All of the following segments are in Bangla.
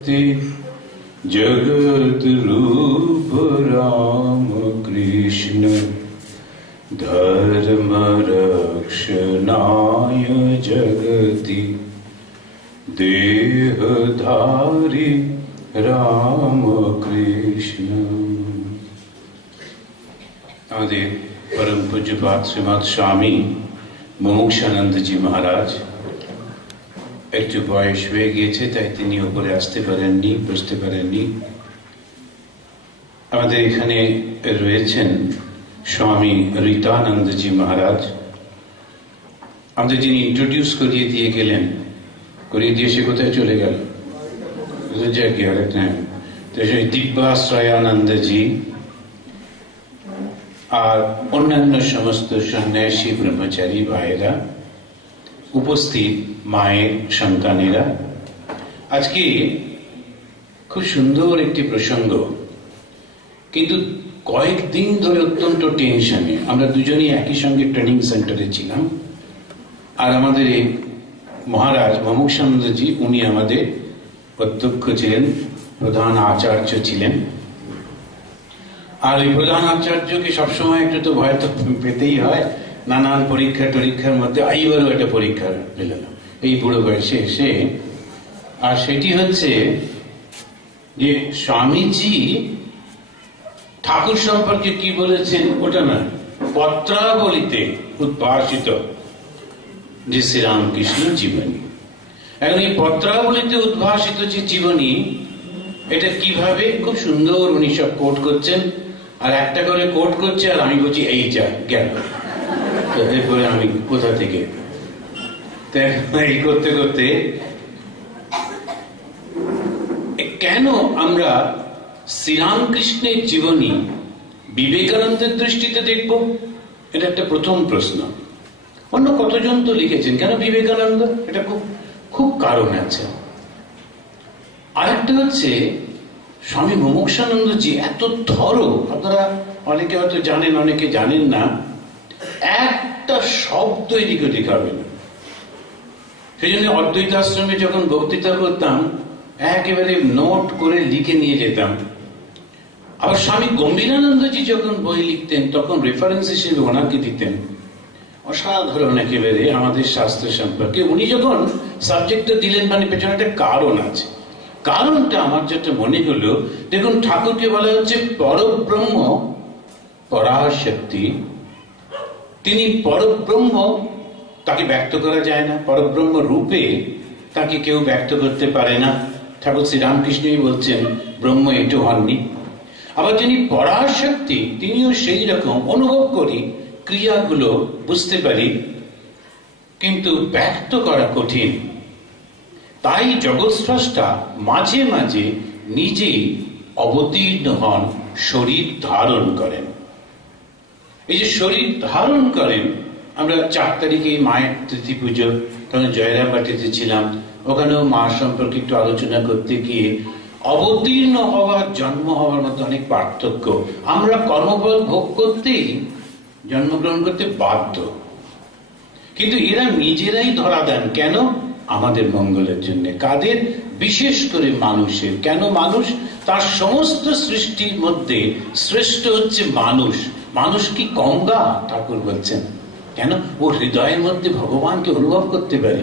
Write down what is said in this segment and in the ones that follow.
जगत रूप राम कृष्ण धर्म रक्षणाय जगति देहधारी राम कृष्ण। আমাদের परम पूज्यपाद श्रीमद स्वामी মুমুক্ষানন্দ जी महाराज একটু বয়স হয়ে গিয়েছে, তাই তিনি উপরে আসতে পারেননি, বসতে পারেননি। আমাদের এখানে রয়েছেন স্বামী ঋতানন্দজি মহারাজ। আমাদের যিনি ইন্ট্রোডিউস করিয়ে দিয়ে গেলেন, করিয়ে দিয়ে সে কোথায় চলে গেল, দিব্যাশ্রয়ানন্দজি আর অন্যান্য সমস্ত সন্ন্যাসী ব্রহ্মচারী ভাইয়েরা, উপস্থিত মায়ের সন্তানেরা, আজকে খুব সুন্দর একটি প্রসঙ্গ, কিন্তু কয়েকদিন ধরে অত্যন্ত টেনশনে। আমরা দুজনেই একই সঙ্গে ট্রেনিং সেন্টারে ছিলাম, আর আমাদের এই মহারাজ মুমুক্ষানন্দজি উনি আমাদের অধ্যক্ষ ছিলেন, প্রধান আচার্য ছিলেন। আর ওই প্রধান আচার্যকে সবসময় একটু তো ভয় তো পেতেই হয়, নানান পরীক্ষার মধ্যে এইবারও একটা পরীক্ষা পেলেন এই বুড়ো বয়সে এসে। আর সেটি হচ্ছে যে স্বামীজি ঠাকুর সম্পর্কে কি বলেছেন ওটা না, পত্রাবলিতে উদ্ভাসিত যে শ্রীরামকৃষ্ণ জীবনী। এখন এই পত্রাবলিতে উদ্ভাসিত যে জীবনী, এটা কিভাবে খুব সুন্দর উনি সব কোট করছেন, আর একটা করে কোট করছে, আর আমি বলছি এই যা গেল, এরপরে আমি কোথা থেকে এই করতে করতে কেন আমরা শ্রীরামকৃষ্ণের জীবনী বিবেকানন্দের দৃষ্টিতে দেখব, এটা একটা প্রথম প্রশ্ন। অন্য কতজন তো লিখেছেন, কেন বিবেকানন্দ? এটা খুব খুব কারণ আছে। আরেকটা হচ্ছে স্বামী মুমুক্ষানন্দজি এত থরো, আপনারা অনেকে হয়তো জানেন, অনেকে জানেন না, একটা শব্দ এদিক ওদিক হবে না। সেই জন্য অদ্বৈত আশ্রমে যখন বক্তৃতা করতাম, একেবারে নোট করে লিখে নিয়ে যেতাম। আবার স্বামী গম্ভীরানন্দজি যখন বই লিখতেন, তখন রেফারেন্স হিসেবে ওনাকে দিতেন। অসাধারণ একেবারে আমাদের শাস্ত্র সম্পর্কে উনি যখন সাবজেক্টটা দিলেন, মানে পেছনে একটা কারণ আছে। কারণটা আমার যেটা মনে হলো, দেখুন ঠাকুরকে বলা হচ্ছে পরব্রহ্ম, পরাশক্তি। তিনি পরব্রহ্ম, তাকে ব্যক্ত করা যায় না, পরব্রহ্ম রূপে তাকে কেউ ব্যক্ত করতে পারে না। ঠাকুর শ্রীরামকৃষ্ণই বলছেন ব্রহ্ম এটু হননি। আবার যিনি পরাশক্তি, তিনিও সেই রকম, অনুভব করি, ক্রিয়াগুলো বুঝতে পারি, কিন্তু ব্যক্ত করা কঠিন। তাই জগৎস্রষ্টা মাঝে মাঝে নিজেই অবতীর্ণ হন, শরীর ধারণ করেন। এই যে শরীর ধারণ করেন, আমরা 4 তারিখে মায়ের তিথি পুজো, তখন জয়রামবাটিতে ছিলাম, ওখানেও মা সম্পর্কে একটু আলোচনা করতে গিয়ে অবতীর্ণ হওয়ার, জন্ম হওয়ার মধ্যে অনেক পার্থক্য। আমরা কর্মফল ভোগ করতেই জন্মগ্রহণ করতে বাধ্য, কিন্তু এরা নিজেরাই ধরা দেন। কেন? আমাদের মঙ্গলের জন্য। কাদের? বিশেষ করে মানুষের। কেন মানুষ? তার সমস্ত সৃষ্টির মধ্যে শ্রেষ্ঠ হচ্ছে মানুষ। মানুষ কি কঙ্গা? ঠাকুর বলছেন। কেন? ও হৃদয়ের মধ্যে ভগবানকে অনুভব করতে পারে,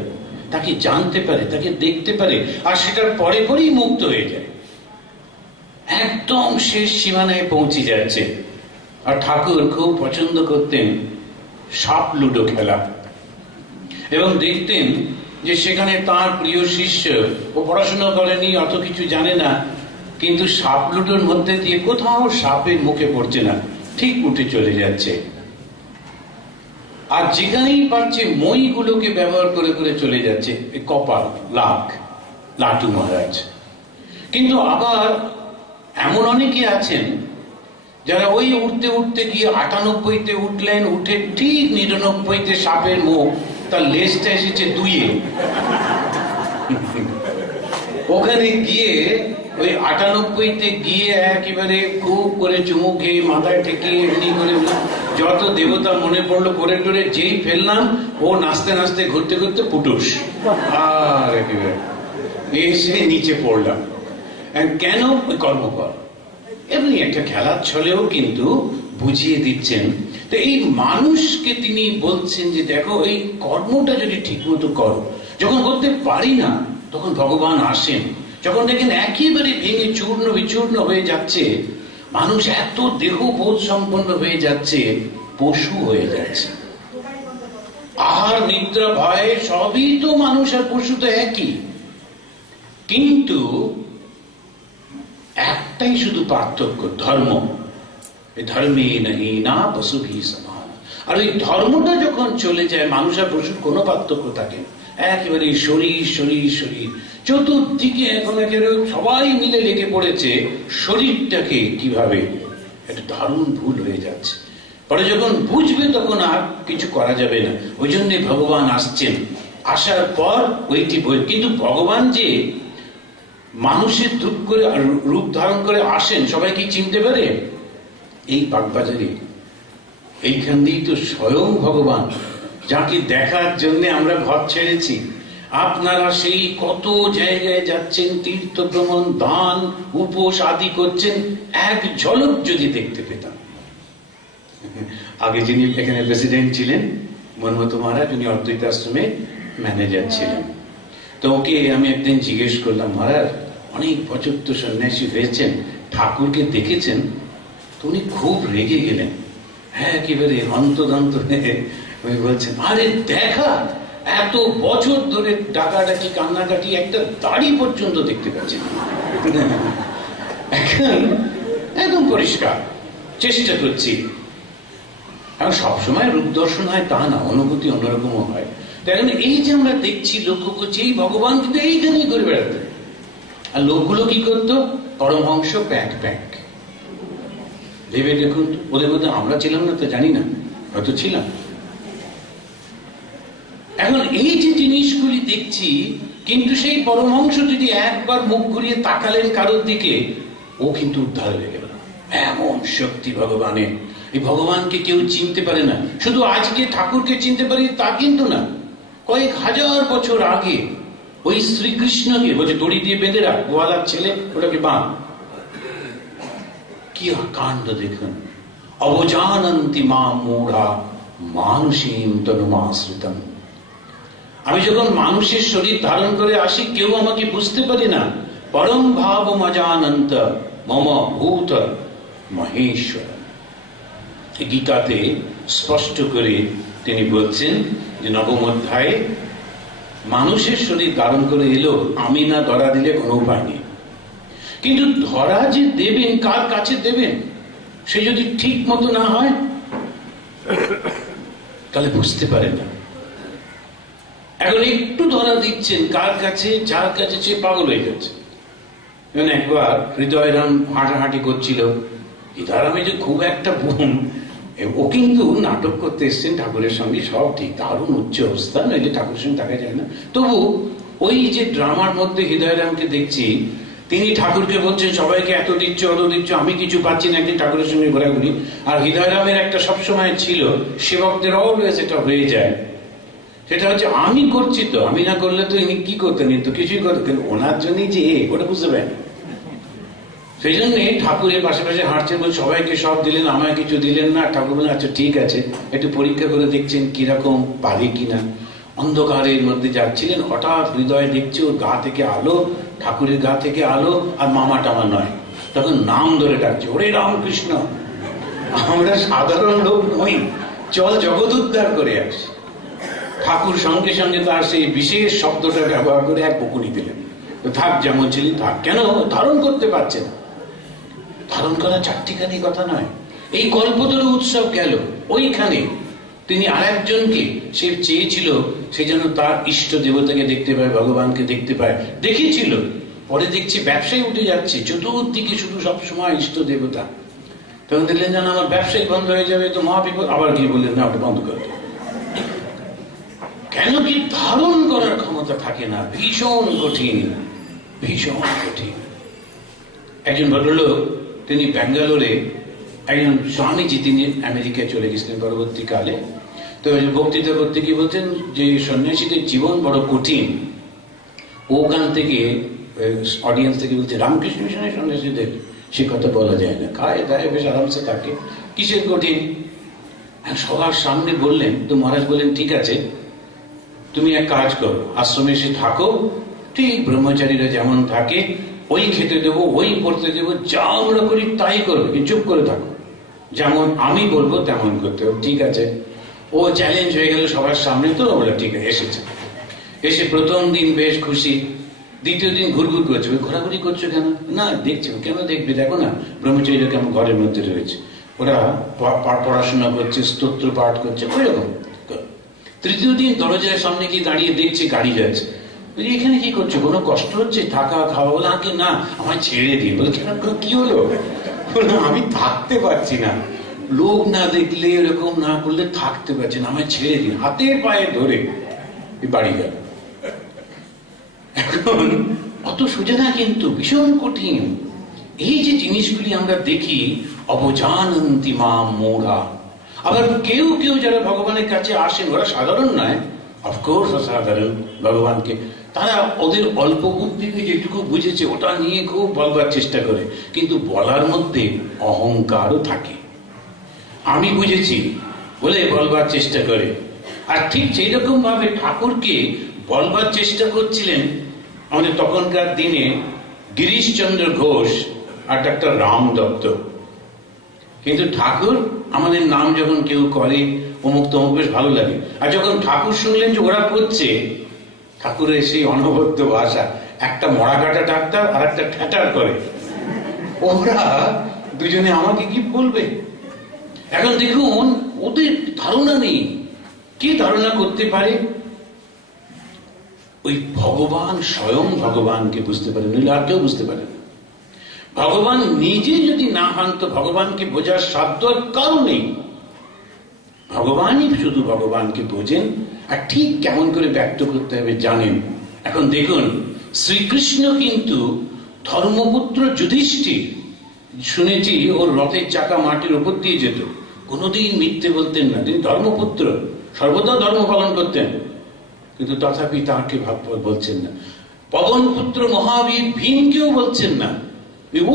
তাকে জানতে পারে, তাকে দেখতে পারে, আর সেটার পরে পরেই মুক্ত হয়ে যায়, একদম শেষ সীমানায় পৌঁছে যাচ্ছে। আর ঠাকুর খুব পছন্দ করতেন সাপ লুডো খেলা, এবং দেখতেন যে সেখানে তার প্রিয় শিষ্য, ও পড়াশোনা করেনি, অত কিছু জানে না, কিন্তু সাপ লুডোর মধ্যে দিয়ে কোথাও সাপের মুখে পড়ছে না, ঠিক উঠে চলে যাচ্ছে। আর যেখানেই পারছে মইগুলোকে ব্যবহার করে করে চলে যাচ্ছে। কপাল, লাখ, লাটু মহারাজ। কিন্তু আবার এমন অনেকে আছেন যারা ওই উঠতে উঠতে গিয়ে 98-তে উঠলেন, উঠে ঠিক 99-তে সাপের মুখ, তার লেজটা এসেছে 2-এ। ওখানে গিয়ে ওই 98-তে গিয়ে একেবারে খুব করে চুমু খেয়ে মাথায় ঠেকিয়ে এমনি করে যত দেবতা মনে পড়লো করে টোরে যেই ফেললাম, ও নাচতে নাচতে ঘুরতে ঘুরতে পুটুস, আর একেবারে এসে নিচে পড়লাম। কেন ওই কর্ম কর, এমনি একটা খেলার ছলেও কিন্তু বুঝিয়ে দিচ্ছেন। তো এই মানুষকে তিনি বলছেন যে দেখো এই কর্মটা যদি ঠিক মতো করো, যখন করতে পারি না তখন ভগবান আসেন, যখন দেখেন একেবারে ভেঙে চূর্ণ বিচূর্ণ হয়ে যাচ্ছে, মানুষ এত দেহ বোধ সম্পন্ন হয়ে যাচ্ছে, পশু হয়ে যাচ্ছে। আহার নিদ্রা ভয় সবই তো মানুষ আর পশু তো একই, কিন্তু একটাই শুধু পার্থক্য, ধর্ম। ধর্মে নাহি না পশু ভি সমান। আর ওই ধর্মটা যখন চলে যায়, মানুষ আর পশুর কোনো পার্থক্য থাকে না, একেবারে শরীর শরীর শরীর চতুর্দিকে। এখন একেবারে সবাই মিলে লেগে পড়েছে শরীরটাকে কিভাবে, একটা দারুণ ভুল হয়ে যাচ্ছে। পরে যখন বুঝবে তখন আর কিছু করা যাবে না। ওই জন্যে ভগবান আসছেন, আসার পর ওইটি কিন্তু ভগবান যে মানুষের রূপ ধারণ করে আসেন, সবাই কি চিনতে পারে? এই বাগবাজারে এইখান দিয়েই তো স্বয়ং ভগবান, যাকে দেখার জন্য আমরা ঘর ছেড়েছি। আপনারা সেই কত জায়গায় যাচ্ছেন, তীর্থ ভ্রমণ, দান, উপোস আদি করছেন, এক ঝলক যদি দেখতে পেতাম। আগে যিনি এখানে প্রেসিডেন্ট ছিলেন, মনমতো মহারাজ, উনি অদ্বৈত আশ্রমে ম্যানেজার ছিলেন। তো ওকে আমি একদিন জিজ্ঞেস করলাম, মহারাজ অনেক বছর তো সন্ন্যাসী হয়েছেন, ঠাকুরকে দেখেছেন? তো উনি খুব রেগে গেলেন, হ্যাঁ একেবারে হন্তদন্ত উনি বলছেন, আরে দেখা, এত বছর ধরে ডাকাডাকি কান্নাকাটি, একটা দাড়ি পর্যন্ত দেখতে পাচ্ছি এখন একদম পরিষ্কার। চেষ্টা করছি, এখন সবসময় রূপ দর্শন হয় তা না, অনুভূতি অন্যরকমও হয়। এখন এই যে আমরা দেখছি, লক্ষ্য করছি, এই ভগবান কিন্তু এইখানেই করে বেড়াতে। আর লোকগুলো কি করতো? পরমহংস প্যাক প্যাক। ভেবে দেখুন, ওদের মধ্যে আমরা ছিলাম না তো জানি না, হয়তো ছিলাম। এখন এই যে জিনিসগুলি দেখছি, কিন্তু সেই পরমহংস যদি একবার মুখ ঘুরিয়ে তাকালেন কারোর দিকে, ও কিন্তু উদ্ধার হয়ে গেল। এমন শক্তি ভগবানের। এই ভগবানকে কেউ চিনতে পারে না। শুধু আজকে ঠাকুরকে চিনতে পারি তা কিন্তু না, কয়েক হাজার বছর আগে ওই শ্রীকৃষ্ণকে বলছে দড়ি দিয়ে বেঁধে রাখ, গোয়ালার ছেলে, ওটাকে বাঁধ। কি কাণ্ড দেখুন। অবজানন্তি মা মূঢ়া মানুষীম তনুমাশ্রিতম। আমি যখন মানুষের শরীর ধারণ করে আসি, কেউ আমাকে বুঝতে পারে না। পরম ভাব মজানন্ত মম ভূত মহেশ্বর। গীতাতে স্পষ্ট করে তিনি বলছেন যে নবম অধ্যায়ে, মানুষের শরীর ধারণ করে এলো, আমি না ধরা দিলে কোনো উপায় নেই। কিন্তু ধরা যে দেবেন, কার কাছে দেবেন, সে যদি ঠিক মতো না হয় তাহলে বুঝতে পারে না। এখন একটু ধরা দিচ্ছেন কার কাছে, যার কাছে সে পাগল হয়ে যাচ্ছে। একবার হৃদয়রাম হাঁটাহাঁটি করছিল, হৃদয়রামে যে খুব একটা বোন, ও কিন্তু নাটক করতে এসছেন ঠাকুরের সঙ্গে, সব ঠিক, দারুণ উচ্চ অবস্থান, নইলে ঠাকুরের সঙ্গে দেখা যায় না। তবু ওই যে ড্রামার মধ্যে হৃদয়রামকে দেখছি, তিনি ঠাকুরকে বলছেন সবাইকে এত দিচ্ছ অত দিচ্ছ, আমি কিছু পাচ্ছি না, একদিন ঠাকুরের সঙ্গে ঘোরাঘুরি। আর হৃদয়রামের একটা সবসময় ছিল, সেবকদের অলওয়েজ এটা হয়ে যায়, সেটা হচ্ছে আমি করছি তো, আমি না করলে তো ইনি কি করতেন, তো কিছুই করতেন, ওনার জন্যই যে ওটা বুঝতে পারেন। সেই জন্য ঠাকুরের পাশাপাশি হাঁটছেন, বলে সবাইকে সব দিলেন, আমায় কিছু দিলেন না। ঠাকুর বলেন আচ্ছা ঠিক আছে, একটু পরীক্ষা করে দেখছেন কিরকম পারে কিনা। অন্ধকারের মধ্যে যাচ্ছিলেন, হঠাৎ হৃদয় দেখছে ওর গা থেকে আলো, ঠাকুরের গা থেকে আলো, আর মামা টামা নয়, তখন নাম ধরে ডাকছে, ওরে রামকৃষ্ণ, আমরা সাধারণ লোক নই, চল জগৎ উদ্ধার করে আসি। ঠাকুর সঙ্গে সঙ্গে তার সেই বিশেষ শব্দটা ব্যবহার করে এক বকুনি দিলেন, থাক যেমন ছিলি থাক। কেন? ধারণ করতে পারছে না। ধারণ করা চারটিখানি কথা নয়। এই কল্পতরু উৎসব গেল, ওইখানে তিনি আর একজনকে সে চেয়েছিল, সে যেন তার ইষ্ট দেবতাকে দেখতে পায়, ভগবানকে দেখতে পায়, দেখেছিল। পরে দেখছি ব্যবসায় উঠে যাচ্ছে, চতুর্দিকে শুধু সবসময় ইষ্ট দেবতা। তখন দেখলেন যেন আমার ব্যবসায় বন্ধ হয়ে যাবে, তো মহাবিপদ। আবার কি বললেন, না ওটা বন্ধ করতে। কেন কি? ধারণ করার ক্ষমতা থাকে না, ভীষণ কঠিন, ভীষণ কঠিন। একজন ভদ্রলোক, তিনি ব্যাঙ্গালোরে, একজন স্বামীজি, তিনি আমেরিকায় চলে গেছিলেন পরবর্তীকালে। তো বক্তৃতা করতে কি বলছেন যে সন্ন্যাসীদের জীবন বড় কঠিন, ওখান থেকে অডিয়েন্স থেকে বলছে রামকৃষ্ণ মিশনের সন্ন্যাসীদের সে কথা বলা যায় না, খায় দায় বেশ আরামসে থাকে, কিসের কঠিন। সবার সামনে বললেন তো মহারাজ বললেন ঠিক আছে তুমি এক কাজ করো, আশ্রমে এসে থাকো, ঠিক ব্রহ্মচারীরা যেমন থাকে ওই খেতে দেবো, ওই পড়তে দেবো, যা আমরা করি তাই করো, চুপ করে থাকো, যেমন আমি বলবো তেমন করতে হবে। ঠিক আছে, ও চ্যালেঞ্জ হয়ে গেল সবার সামনে, তো ওরা ঠিক আছে এসেছে। এসে প্রথম দিন বেশ খুশি, দ্বিতীয় দিন ঘুরঘুর করছে, ঘোরাঘুরি করছো কেন? না দেখছো, কেন দেখবে, দেখো না ব্রহ্মচারীরা কেমন ঘরের মধ্যে রয়েছে, ওরা পড়াশোনা করছে, স্তোত্র পাঠ করছে, ওই রকম। তৃতীয় দিন দরজার সামনে গিয়ে দাঁড়িয়ে দেখছে গাড়ি যাচ্ছে, এখানে কি করছো, কোনো কষ্ট হচ্ছে থাকা খাওয়া? বলে আগে না, আমায় ছেড়ে দিন। বলে কেন, কি হলো? আমি থাকতে পারছি না, লোক না দেখলে এরকম না করলে থাকতে পারছি না, আমায় ছেড়ে দিন। হাতে পায়ে ধরে বাড়ি গেল। এখন অত সোজা না, কিন্তু ভীষণ কঠিন। এই যে জিনিসগুলি আমরা দেখি, অবজানন্তি মাম মূঢ়া। আবার কেউ কেউ যারা ভগবানের কাছে আসেন, ওরা সাধারণ নয়, অফকোর্স অসাধারণ ভগবানকে, তারা ওদের অল্প বুদ্ধি যেটুকু বুঝেছে ওটা নিয়ে খুব বলবার চেষ্টা করে, কিন্তু বলার মধ্যে অহংকারও থাকে। আমি বুঝেছি বলে বলবার চেষ্টা করে। আর ঠিক সেই রকম ভাবে ঠাকুরকে বলবার চেষ্টা করছিলেন আমাদের তখনকার দিনে গিরিশচন্দ্র ঘোষ আর ডাক্তার রাম দত্ত। কিন্তু ঠাকুর, আমাদের নাম যখন কেউ করে অমুক তমুক, বেশ ভালো লাগে। আর যখন ঠাকুর শুনলেন যে ওরা করছে, ঠাকুরের সেই অনবদ্য ভাষা, একটা মরা কাটা ডাক্তার আর একটা ঠ্যাটার করে, ওরা দুজনে আমাকে কি বলবে। এখন দেখুন, ওদের ধারণা নেই। কি ধারণা করতে পারে? ওই ভগবান স্বয়ং ভগবানকে বুঝতে পারে, নইলে আর কেউ বুঝতে পারে না। ভগবান নিজে যদি না হন তো ভগবানকে বোঝার সাধ্য আর কারো নেই। ভগবানই শুধু ভগবানকে বোঝেন, আর ঠিক কেমন করে ব্যক্ত করতে হবে জানেন। এখন দেখুন, শ্রীকৃষ্ণ কিন্তু ধর্মপুত্র যুধিষ্ঠির, শুনেছি ওর রথের চাকা মাটির উপর দিয়ে যেত, কোনোদিন মিথ্যে বলতেন না, তিনি ধর্মপুত্র, সর্বদা ধর্ম পালন করতেন, কিন্তু তথাপি তাকে বলছেন না। পবনপুত্র মহাবীর ভীমকেও বলছেন না,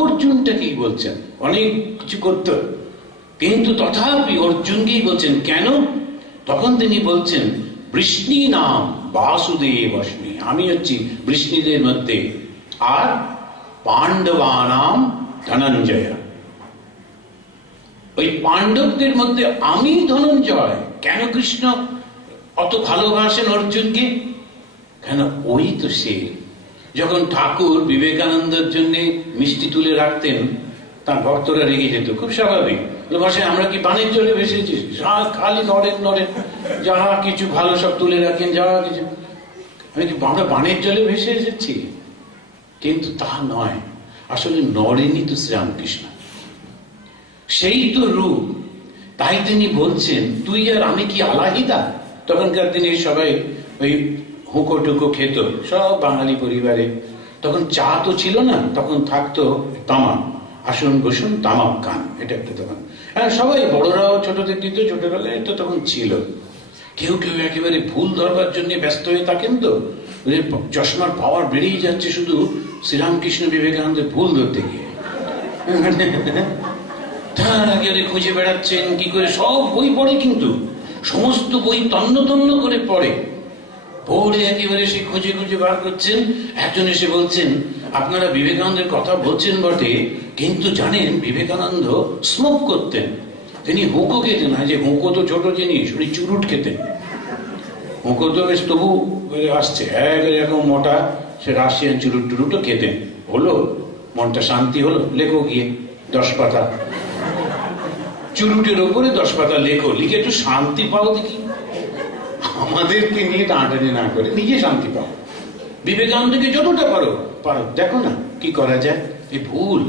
অর্জুনটাকেই বলছেন, অনেক কিছু করত, কিন্তু তথাপি অর্জুনকেই বলছেন। কেন? তখন তিনি বলছেন বৃষ্ণি নাম বাসুদেব অস্মি, আমি হচ্ছি বৃষ্ণিদের মধ্যে, আর পাণ্ডবা নাম ধনঞ্জয়, ওই পাণ্ডবদের মধ্যে আমি ধনঞ্জয়। কেন কৃষ্ণ অত ভালোবাসেন অর্জুনকে? কেন ওই তো সে। যখন ঠাকুর বিবেকানন্দের জন্য মিষ্টি তুলে রাখতেন, তার ভক্তরা রেগে যেত, খুব স্বাভাবিক। ভাষায় আমরা কি বানের জলে ভেসেছি? খালি নড়েন নড়েন, যাহা কিছু ভালো সব তুলে রাখেন, যাহা কিছু, আমি কি আমরা বানের জলে ভেসে এসেছি? কিন্তু তা নয়, আসলে নড়েনি তো শ্রীরামকৃষ্ণ, সেই তো রূপ। তাই তিনি বলছেন তুই আর আমি কি আলাহিদা। তখনকার দিনে সবাই ওই হুঁকো টুকো খেত, সব বাঙালি পরিবারে। তখন চা তো ছিল না, তখন থাকতো তামাক, আসন গোসন তামাক খান, এটা একটা তখন। হ্যাঁ, সবাই বড়রাও ছোটদের দিত, ছোটবেলায় এটা তখন ছিল। কেউ কেউ একেবারে ভুল ধরবার জন্য ব্যস্ত হয়ে থাকেন, তো চশমার পাওয়ার বেড়েই যাচ্ছে শুধু শ্রীরামকৃষ্ণ বিবেকানন্দের ভুল ধরতে গিয়ে। তার আগে খুঁজে বেড়াচ্ছেন কি করে, সব বই পড়ে, কিন্তু সমস্ত বই তন্ন তন্ন করে পড়ে, পড়ে একেবারে সে খুঁজে খুঁজে বার করছেন। একজন এসে বলছেন আপনারা বিবেকানন্দের কথা বলছেন বটে, কিন্তু জানেন বিবেকানন্দ স্মোক করতেন, তিনি হুঁকো খেতেন না। যে হুঁকো তো ছোট জিনিস, উনি চুরুট খেতেন। হুঁকো তো বেশ তবু আসছে, এরকম মোটা, সে রাশিয়ান চুরুট টুরুটও খেতেন। হলো, মনটা শান্তি হলো, লেখো গিয়ে 10 পাতা চুরুটের ওপরে 10 পাতা লেখো, লিখে একটু শান্তি পাও দেখি। আমাদেরকে নিয়ে টানাটানি না করে নিজে শান্তি পাও। বিবেকানন্দকে যতটা পারো পারো, দেখো না কি করা যায়। এই ভুল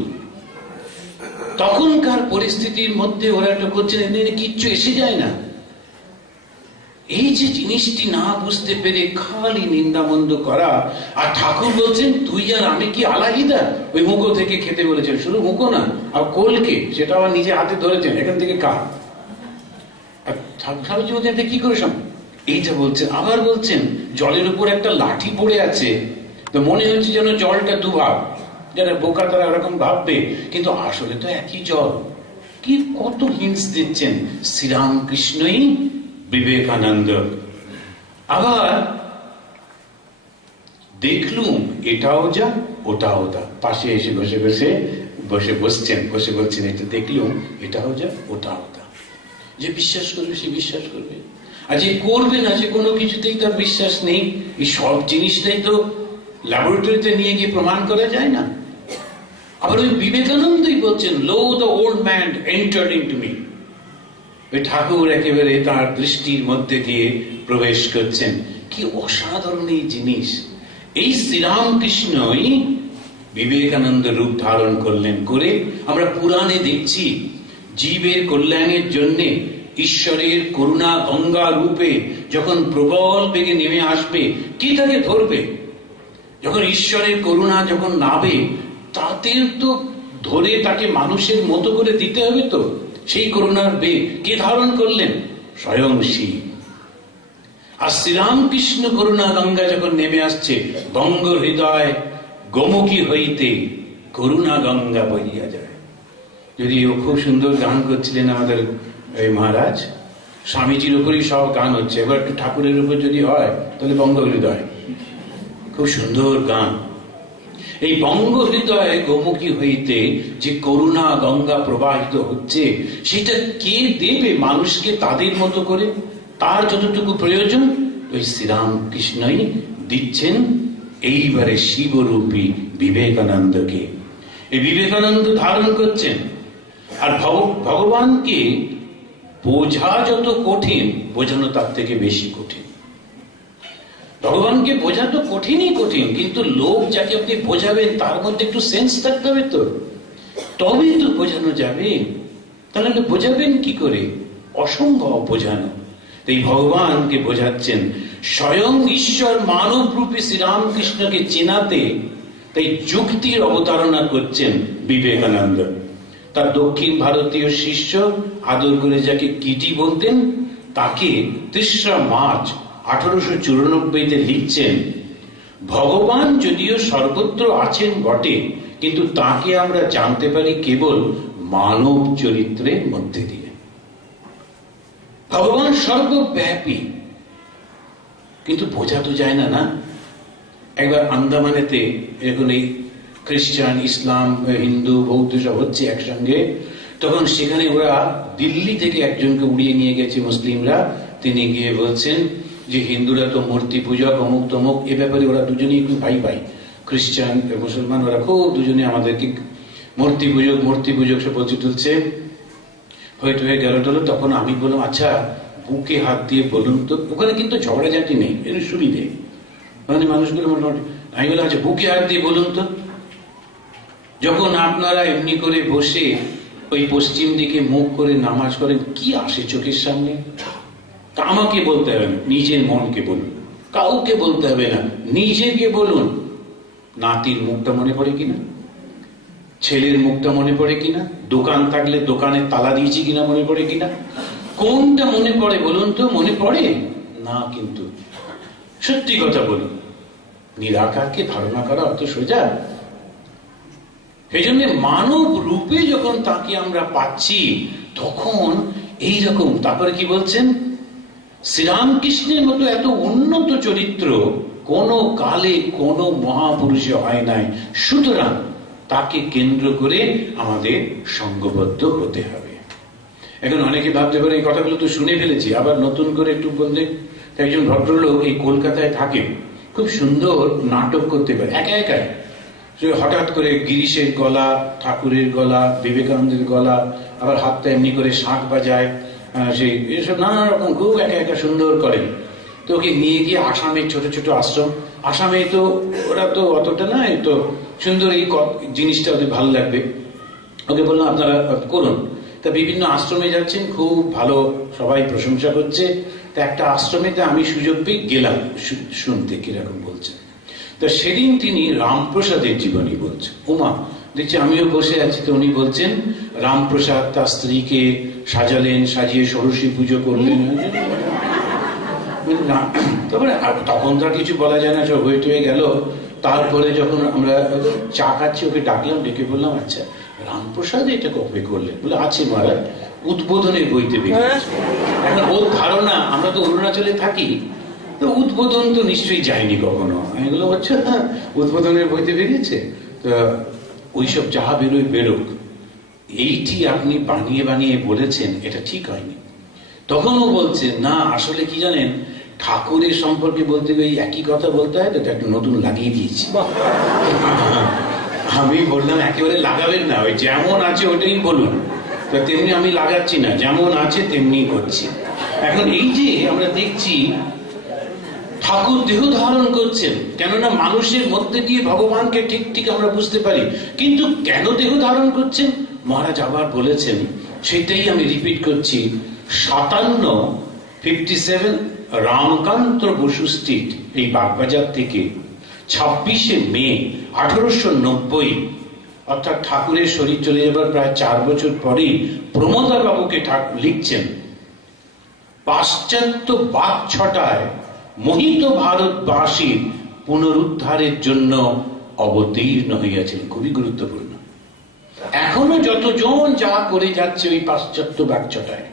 তখনকার পরিস্থিতির মধ্যে ওরা একটা করছেন, কিচ্ছু এসে যায় না। এই যে জিনিসটি না বুঝতে পেরে খালি নিন্দামন্দ করা। আর ঠাকুর বলছেন তুই আর আমি কি আলাহিদা। ওই মুখো থেকে খেতে বলেছেন, শুধু মুখো না, আর কোলকে, সেটা আবার নিজে হাতে ধরেছেন, এখান থেকে কার। আর ঠাকুর বলছেন এটা কি করে সম্ভব, এইটা বলছেন। আবার বলছেন জলের উপর একটা লাঠি পড়ে আছে, তো মনে হচ্ছে যেন জলটা দুভাগ, যারা বোকা তারা এরকম ভাববে, কিন্তু আসলে তো একই জল। কি কত হিন্টস দিচ্ছেন শ্রীরামকৃষ্ণই বিবেকানন্দ। আবার দেখলুম এটাও যা ওটাও তা, পাশে এসে বসছেন, বসে বলছেন এটা দেখলুম এটাও যা ওটাও তা। যে বিশ্বাস করবে সে বিশ্বাস করবে, আর যে করবে না সে কোনো কিছুতেই তার বিশ্বাস নেই। এই সব জিনিসটাই তো ল্যাবরেটরিতে নিয়ে গিয়ে প্রমাণ করা যায় না। আবার ওই বিবেকানন্দই বলছেন, lo the old man entered into me. ওই ঠাকুর একেবারে তার দৃষ্টির মধ্যে দিয়ে প্রবেশ করছেন। কি অসাধারণ এই জিনিস! এই শ্রীরামকৃষ্ণই বিবেকানন্দ রূপ ধারণ করলেন। করে আমরা পুরাণে দেখছি জীবের কল্যাণের জন্য ঈশ্বরের করুণা গঙ্গা রূপে যখন প্রবল বেগে নেমে আসবে, কি তাকে ধরবে? যখন ঈশ্বরের করুণা যখন নাবে, তাতে তো ধরে তাকে মানুষের মতো করে দিতে হবে। তো সেই করুণার বেগ কে ধারণ করলেন? স্বয়ং শিব। আর শ্রীরামকৃষ্ণ করুণা গঙ্গা যখন নেমে আসছে, বঙ্গ হৃদয় গোমুখী হইতে করুণা গঙ্গা বহিয়া যায়। যদি ও খুব সুন্দর গান করছিলেন আমাদের এই মহারাজ, স্বামীজির উপরই সব গান হচ্ছে, এবার একটু ঠাকুরের উপর যদি হয় তাহলে বঙ্গ হৃদয়, খুব সুন্দর গান। এই বঙ্গ হৃদয়ে গোমুখী হইতে যে করুণা গঙ্গা প্রবাহিত হচ্ছে, সেটা কে দেবে মানুষকে তাদের মতো করে? তার যতটুকু প্রয়োজন ওই শ্রীরামকৃষ্ণই দিচ্ছেন এইবারে শিবরূপী বিবেকানন্দকে। এই বিবেকানন্দ ধারণ করছেন। আর ভগবানকে বোঝা যত কঠিন, বোঝানো তার থেকে বেশি কঠিন। ভগবানকে বোঝা তো কঠিনই কঠিন, কিন্তু লোক যাকে আপনি বোঝাবেন তার মধ্যে একটু সেন্স থাকতে হবে, তো তবেই তো বোঝানো যাবে। তাহলে বোঝাবেন কি করে? অসম্ভব বোঝানো। এই ভগবানকে বোঝাচ্ছেন স্বয়ং ঈশ্বর মানব রূপী শ্রীরামকৃষ্ণকে চেনাতে, তাই যুক্তির অবতারণা করছেন বিবেকানন্দ। তার দক্ষিণ ভারতীয় শিষ্য আদর করে যাকে কিটি বলতেন, তাকে 3রা মার্চ 1894-তে লিখছেন, ভগবান যদিও সর্বত্র আছেন বটে, কিন্তু তাকে আমরা জানতে পারি কেবল মানব চরিত্রের মধ্যে দিয়ে। ভগবান সর্বব্যাপী, কিন্তু বোঝা তো যায় না। না, একবার আন্দামানেতে এরকম এই খ্রিস্টান, ইসলাম, হিন্দু, বৌদ্ধ সব হচ্ছে একসঙ্গে, তখন সেখানে ওরা দিল্লি থেকে একজনকে উড়িয়ে নিয়ে গেছে মুসলিমরা। তিনি গিয়ে বলছেন যে হিন্দুরা তো মূর্তি পূজক, অমুক তমুক, এ ব্যাপারে ওরা দুজনেই একটু ভাই ভাই। খ্রিস্টান মুসলমান ওরা খুব দুজনে আমাদেরকে মূর্তি পূজক সে বলছে তুলছে, হয়ে গেল। তখন আমি বললাম, আচ্ছা বুকে হাত দিয়ে বলুন তো। ওখানে কিন্তু ঝগড়াঝাটি নেই, এর সুবিধে, মানে মানুষগুলো মোটামুটি। আমি বললাম, আচ্ছা বুকে হাত দিয়ে বলুন তো, যখন আপনারা এমনি করে বসে ওই পশ্চিম দিকে মুখ করে নামাজ করেন, কি আসে চোখের সামনে? আমাকে বলতে হবে না, নিজের মনকে বলুন, কাউকে বলতে হবে না, নিজেকে বলুন। নাতির মুখটা মনে পড়ে কিনা, ছেলের মুখটা মনে পড়ে কিনা, দোকান থাকলে দোকানের তালা দিয়েছি কিনা মনে পড়ে কিনা, কোনটা মনে পড়ে বলুন তো? মনে পড়ে না। কিন্তু সত্যি কথা বলুন, নিরাকারকে ধারণা করা অত সোজা? সেই জন্য মানব রূপে যখন তাকে আমরা পাচ্ছি, তখন এইরকম। তারপরে কি বলছেন? শ্রীরামকৃষ্ণের মতো এত উন্নত চরিত্র কোন কালে কোন মহাপুরুষে হয় নাই। সুতরাং তাকে কেন্দ্র করে আমাদের সঙ্গবদ্ধ হতে হবে। এখন অনেকে ভাবতে পারে এই কথাগুলো তো শুনে ফেলেছি, আবার নতুন করে একটু বললে। একজন ভদ্রলোক এই কলকাতায় থাকে, খুব সুন্দর নাটক করতে পারে একা একাই। হঠাৎ করে গিরিশের গলা, ঠাকুরের গলা, বিবেকানন্দের গলা, আবার হাতটা এমনি করে শাঁখ বাজায়, সেই এসব নানা রকম খুব একা একা সুন্দর করেন। তো ওকে নিয়ে গিয়ে আসামের ছোট ছোট আশ্রম, আসামে তো ওরা তো অতটা না, তো সুন্দর এই জিনিসটা ওদের ভালো লাগবে। ওকে বললাম আপনারা করুন। তা বিভিন্ন আশ্রমে যাচ্ছেন, খুব ভালো, সবাই প্রশংসা করছে। তা একটা আশ্রমেতে আমি সুযোগ পেয়ে গেলাম শুনতে কিরকম বলছে। তো সেদিন তিনি রামপ্রসাদের জীবনী বলছেন। ওমা, দেখছি আমিও বসে আছি, তো উনি বলছেন রামপ্রসাদ তার স্ত্রীকে সাজালেন, সাজিয়ে ষোড়শী পুজো করলেন। তারপরে তখন তো আর কিছু বলা যায় না, সব হয়ে গেল। তারপরে যখন আমরা চা খাচ্ছি, ওকে ডাকলাম, ডেকে বললাম, আচ্ছা রামপ্রসাদ এটা কবে করলেন? বলে আছে মহারাজ, উদ্বোধনের বইতে বেরিয়েছে। এখন ওর ধারণা আমরা তো অরুণাচলে থাকি, তো উদ্বোধন তো নিশ্চয়ই যায়নি কখনো। আমি বললাম আচ্ছা, হ্যাঁ উদ্বোধনের বইতে বেরিয়েছে। তো ওইসব যাহা বেরোয় বেরোক, এইটি আপনি বানিয়ে বানিয়ে বলেছেন, এটা ঠিক হয়নি। তখন ও বলছে, না আসলে কি জানেন, ঠাকুরের সম্পর্কে বলতে গিয়ে একই কথা বলতে হয়, তো একটা নতুন লাগিয়ে দিয়েছি। আমি বললাম একেবারে লাগাবেন না, ওই যেমন আছে ওটাই বলুন। তো তেমনি আমি লাগাচ্ছি না, যেমন আছে তেমনি করছি। এখন এই যে আমরা দেখছি ঠাকুর দেহ ধারণ করছেন, কেননা মানুষের মধ্যে দিয়ে ভগবানকে ঠিক ঠিক আমরা বুঝতে পারি, কিন্তু কেন দেহ ধারণ করছেন মহারাজ আবার বলেছেন, সেটাই আমি রিপিট করছি। 57 রামকান্ত বসু স্ট্রিট, এই বাগবাজার থেকে 26শে মে 1890, অর্থাৎ ঠাকুরের শরীর চলে যাবার প্রায় 4 বছর পরেই প্রমোদা বাবুকে লিখছেন, পাশ্চাত্য বাকছটায় মোহিত ভারতবাসীর পুনরুদ্ধারের জন্য অবতীর্ণ হইয়াছেন। খুবই গুরুত্বপূর্ণ। এখনো যতজন যা করে যাচ্ছে ওই পাশ্চাত্য বাকছটায়,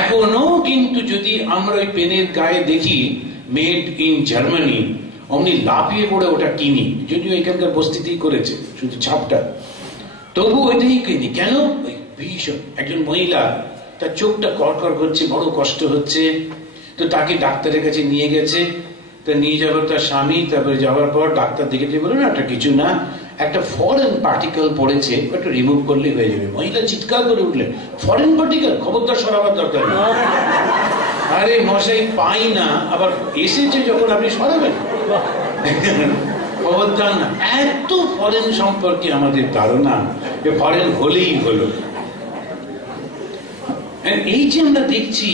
এখনো কিন্তু যদি আমরা ওই পেনের গায়ে দেখি মেড ইন জার্মানি, অমনি লাফিয়ে পড়ে ওটা কিনি, যদিও এখানকার বস্তিতেই করেছে শুধু ছাপটা, তবু ওইটাই কিনি। কেন? ওই ভীষণ একজন মহিলা, তার চোখটা কড়কড় করছে, বড় কষ্ট হচ্ছে, তো তাকে ডাক্তারের কাছে নিয়ে গেছে। তা নিয়ে যাবার তার স্বামী, তারপরে যাওয়ার পর ডাক্তার দেখে বলে, না একটা কিছু না, একটা ফরেন পার্টিকেল পড়েছে, একটু রিমুভ করলেই হয়ে যাবে। মহিলা চিৎকার করে উঠলেন, ফরেন পার্টিকেল? খবরদার সরাবার দরকার নেই। আরে মশাই, পাই না, আবার এসেছে যখন আপনি সরাবেন, খবরদার না। এত ফরেন সম্পর্কে আমাদের ধারণা, ফরেন হলেই হলো। এই যে আমরা দেখছি,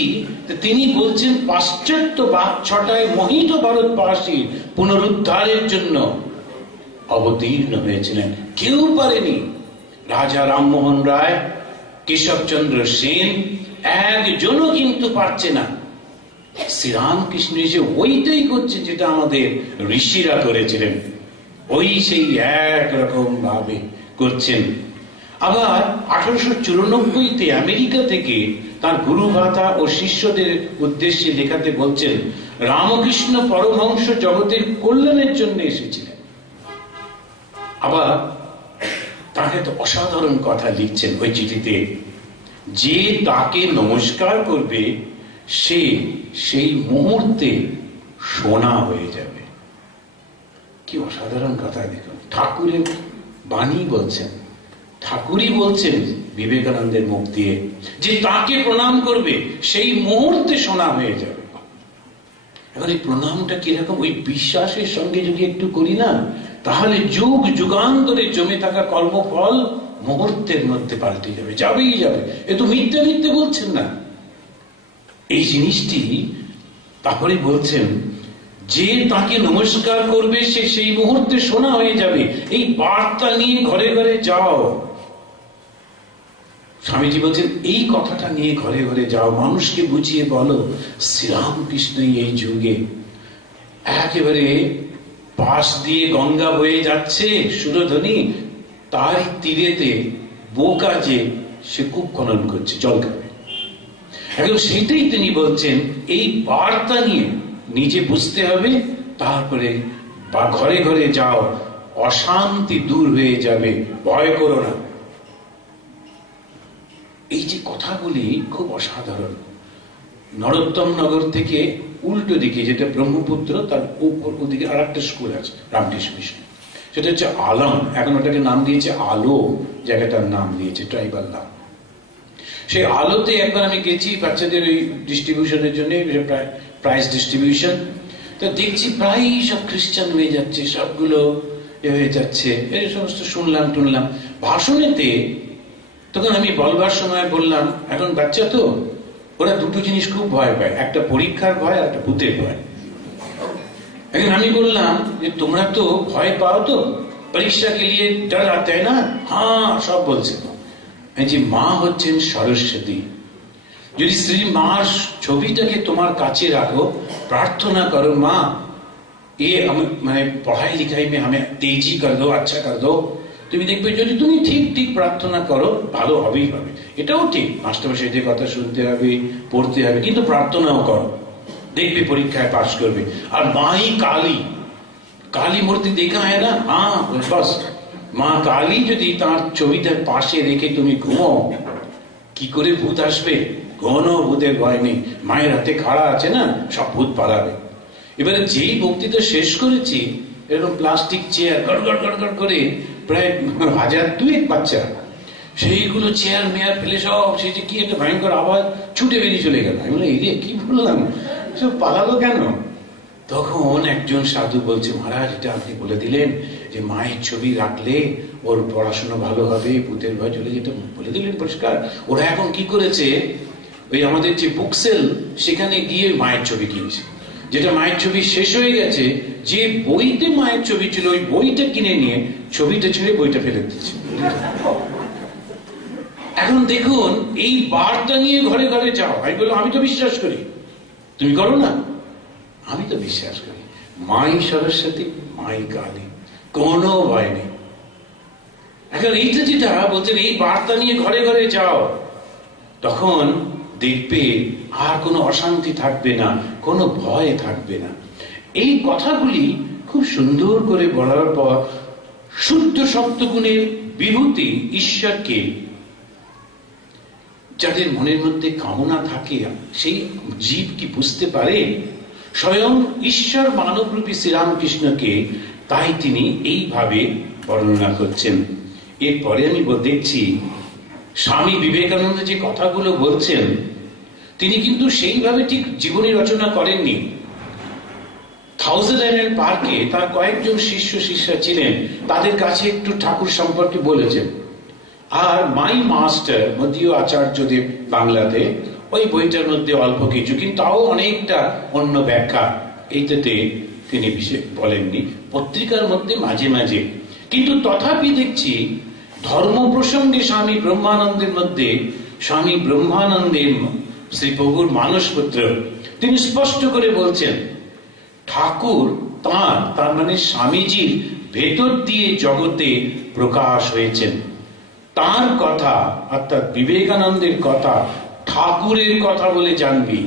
তিনি বলছেন পাশ্চাত্য বাকছটায় মোহিত ভারতবাসীর পুনরুদ্ধারের জন্য অবতীর্ণ হয়েছিলেন। কেউ পারেনি। রাজা রামমোহন রায়, কেশবচন্দ্র সেন, একজনও কিন্তু পারছে না। শ্রীরামকৃষ্ণ এসে ওইটাই করছে যেটা আমাদের ঋষিরা করেছিলেন, ওই সেই একরকম ভাবে করছেন। আবার 1894-তে আমেরিকা থেকে তার গুরু ভাতা ও শিষ্যদের উদ্দেশ্যে লেখাতে বলছেন, রামকৃষ্ণ পরমহংস জগতের কল্যাণের জন্য এসেছিলেন। আবার তাকে তো অসাধারণ কথা লিখছেন ওই চিঠিতে, যে তাকে নমস্কার করবে সে সেই মুহূর্তে সোনা হয়ে যাবে। কি অসাধারণ কথা! দেখুন, ঠাকুরের বাণী বলছেন, ঠাকুরই বলছেন বিবেকানন্দের মুখ দিয়ে, যে তাকে প্রণাম করবে সেই মুহূর্তে সোনা হয়ে যাবে। এখন এই প্রণামটা কিরকম? ওই বিশ্বাসের সঙ্গে যদি একটু করি না, তাহলে যুগ যুগান্তরে জমে থাকা কর্মফল মুহূর্তের মধ্যে পাল্টে যাবে, যাবেই যাবে। এ তো মিথ্যে মিথ্যে বলছেন না, এই জিনিসটি। তারপরে বলছেন, যে তাকে নমস্কার করবে সে সেই মুহূর্তে সোনা হয়ে যাবে। এই বার্তা নিয়ে ঘরে ঘরে যাও। স্বামীজি বলছেন, এই কথাটা নিয়ে ঘরে ঘরে যাও, মানুষকে বুঝিয়ে বলো শ্রীরামকৃষ্ণই এই যুগে একেবারে পাশ দিয়ে গঙ্গা বয়ে যাচ্ছে সুরধ্বনি, তারই তীরেতে বোকা যে সে কূপ খনন করছে, জল খাবে। এখন সেটাই তিনি বলছেন, এই বার্তা নিয়ে নিজে বুঝতে হবে, তারপরে বা ঘরে ঘরে যাও, অশান্তি দূর হয়ে যাবে, ভয় করো না। এই যে কথাগুলি খুব অসাধারণ। নরোত্তম নগর থেকে উল্টো দিকে, যেটা ব্রহ্মপুত্র, তার উপর ওদিকে আর একটা স্কুল আছে রামকৃষ্ণ মিশন, সেটা হচ্ছে আলম। এখন ওটাকে নাম দিয়েছে আলো, জায়গাটার নাম দিয়েছে ট্রাইবাল নাম। সেই আলোতে একবার আমি গেছি বাচ্চাদের ওই ডিস্ট্রিবিউশনের জন্য, প্রাইজ ডিস্ট্রিবিউশন। তো দেখছি প্রায় সব খ্রিস্টান হয়ে যাচ্ছে, সবগুলো হয়ে যাচ্ছে, এই সমস্ত শুনলাম টুনলাম ভাষণেতে। তখন আমি বলবার সময় বললাম, এখন বাচ্চা তো, ওরা দুটো জিনিস খুব ভয় পায়, একটা পরীক্ষার ভয় আর একটা ভূতের ভয়। এখন আমি বললাম যে তোমরা তো ভয় পাও তো, পরীক্ষা কে লিয়ে ডর আতে হ্যায় না? হ্যাঁ, সব বলছে। যে মা হচ্ছেন সরস্বতী, যদি শ্রী মার ছবিটাকে তোমার কাছে রাখো, প্রার্থনা করো, মা ये মানে পড়াই লিখাই মে हमें तेजी कर दो, अच्छा कर दो। তুমি দেখবে যদি তুমি ঠিক ঠিক প্রার্থনা করো ভালো হবেই হবে। এটাও ঠিক, মাস্টারমশাইদের কথা শুনতে হবে, পড়তে হবে, কিন্তু প্রার্থনাও করো, দেখবে পরীক্ষায় পাশ করবে। আর মাই কালী, কালী মূর্তি দেখা হয় না, হ্যাঁ বাস মা কালী যদি তার ছবিটার পাশে রেখে তুমি ঘুমাও, কি করে ভূত আসবে? কোনো ভূতের ভয় নেই, মায়ের হাতে খাড়া আছে না, সব ভূত পালাবে। এবারে যেই বক্তৃতা শেষ করেছি, এরকম প্লাস্টিক চেয়ার গড় গড় গড় গড় করে প্রায় 1000-2 বাচ্চা সেইগুলো চেয়ার মেয়ার ফেলে সব, সেই যে কি একটা ভয়ঙ্কর আওয়াজ, ছুটে বেরিয়ে চলে গেল। আমি বললাম এই রে কি বললাম, সব পালালো কেন? তখন একজন সাধু বলছে, মহারাজ এটা আপনি বলে দিলেন যে মায়ের ছবি রাখলে ওর পড়াশোনা ভালো হবে, ভূতের ভয় চলে যেতে বলে দিলেন পরিষ্কার। ওরা এখন কি করেছে, ওই আমাদের যে বুকসেল সেখানে গিয়ে মায়ের ছবি কিনছে, যেটা মায়ের ছবি শেষ হয়ে গেছে, যে বইতে মায়ের ছবি ছিল ওই বইটা কিনে নিয়ে ছবিটা ছেড়ে বইটা ফেলে দিচ্ছে। এখন দেখুন এই বার্তা নিয়ে ঘরে ঘরে যাও। আমি বললাম আমি তো বিশ্বাস করি, তুমি করো না? আমি তো বিশ্বাস করি মাই সরস্বতী, মাই কালী, কোনো ভয় নেই। এখন এইটা যেটা বলছেন, এই বার্তা নিয়ে ঘরে ঘরে যাও, তখন দেখবে আর কোনো অশান্তি থাকবে না, কোনো ভয় থাকবে না। এই কথাগুলি খুব সুন্দর করে বলার পর শুদ্ধ সপ্তগুণের বিভূতি ঈশ্বরকে যাদের মনের মধ্যে কামনা থাকে, সেই জীব কি বুঝতে পারে? স্বয়ং ঈশ্বর মানবরূপী শ্রীরামকৃষ্ণকে তাই তিনি এইভাবে বর্ণনা করছেন। এরপরে আমি দেখছি স্বামী বিবেকানন্দ যে কথাগুলো বলছেন, তিনি কিন্তু সেইভাবে ঠিক জীবনী রচনা করেননি। থাউজেন্ড লাইনের পার্কে তার কয়েকজন শিষ্য শিষ্যা ছিলেন, তাদের কাছে একটু ঠাকুর সম্পর্কে বলেছেন। আর মাই মাস্টার মদীয় আচার্যদেব বাংলাতে, ওই বইটার মধ্যে অল্প কিছু, কিন্তু তাও অনেকটা অন্য ব্যাখ্যা এইটাতে তিনি বিশেষ বলেননি, পত্রিকার মধ্যে মাঝে মাঝে। কিন্তু তথাপি দেখছি ধর্ম প্রসঙ্গে স্বামী ব্রহ্মানন্দের মধ্যে, স্বামী ব্রহ্মানন্দের শ্রী প্রভুর মানসপুত্র, তিনি স্পষ্ট করে বলছেন ঠাকুর তার মানে স্বামীজির ভেতর দিয়ে জগতে প্রকাশ হয়েছেন। তার কথা অর্থাৎ বিবেকানন্দের কথা ঠাকুরের কথা বলে জানবি।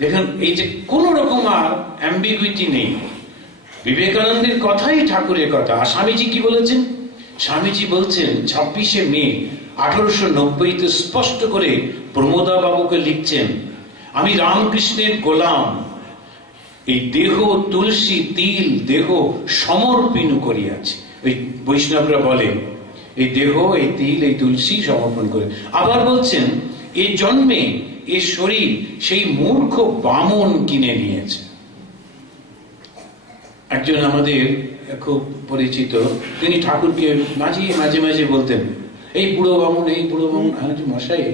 দেখুন এই যে কোন রকম আর অ্যাম্বিগুইটি নেই, বিবেকানন্দের কথাই ঠাকুরের কথা। আর স্বামীজি কি বলেছেন? স্বামীজি বলছেন 26শে মে 1890-তে স্পষ্ট করে প্রমোদা বাবুকে লিখছেন, আমি রামকৃষ্ণের গোলাম, এই দেহ তুলসী তিল দেহ সমর্পণ করিয়াছি। ওই বৈষ্ণবরা বলেন এই দেহ এই তিল এই তুলসী সমর্পণ করে। আবার বলছেন এই জন্মে এই শরীর সেই মূর্খ বামন কিনে নিয়েছে। একজন আমাদের খুব পরিচিত, তিনি ঠাকুরকে মাঝে মাঝে বলতেন এই বুড়ো বামন, এই বুড়ো বামন। মশাই